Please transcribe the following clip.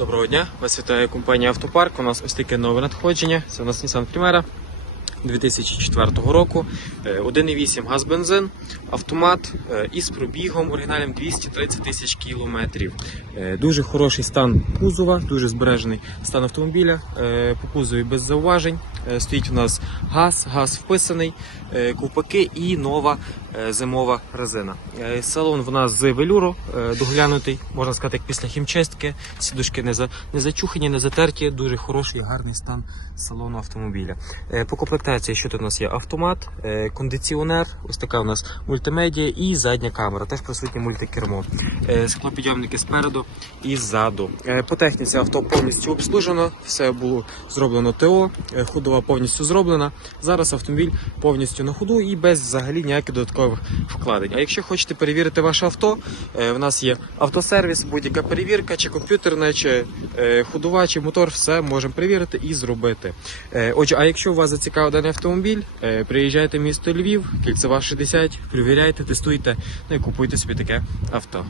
Доброго дня, вас вітає компанія Автопарк. У нас ось таке нове надходження. Це у нас Nissan Primera 2004 року. Е, 1,8 газ бензин, автомат е, із пробігом оригінальним 230 тисяч кілометрів. Е, Дуже хороший стан кузова, дуже збережений стан автомобіля. Е, По кузові без зауважень. Е, Стоїть у нас газ, газ вписаний, е, ковпаки і нова е, зимова резина. Е, Салон в нас з велюру е, доглянутий, можна сказати, як після хімчистки. Сідушки не, за, не зачухані, не затерті, дуже хороший, гарний стан салону автомобіля. Е, По комплектації, що тут у нас є автомат, е, кондиціонер, ось така у нас мультимедіа і задня камера, теж присутнє мультикермо. Е, Склопідйомники спереду і ззаду. Е, По техніці авто повністю обслужено, все було зроблено ТО, е, ходова повністю зроблена. Зараз автомобіль повністю на ходу і без взагалі ніяких додаткових вкладень. А якщо хочете перевірити ваше авто, е, в нас є автосервіс, будь-яка перевірка, чи комп'ютерна, чи е, ходова, чи мотор, все можемо перевірити і зробити. Е, Отже, а якщо вас зацікавив даний автомобіль, приїжджайте в місто Львів, кільцева 60, перевіряйте, тестуйте, ну і купуйте собі таке авто.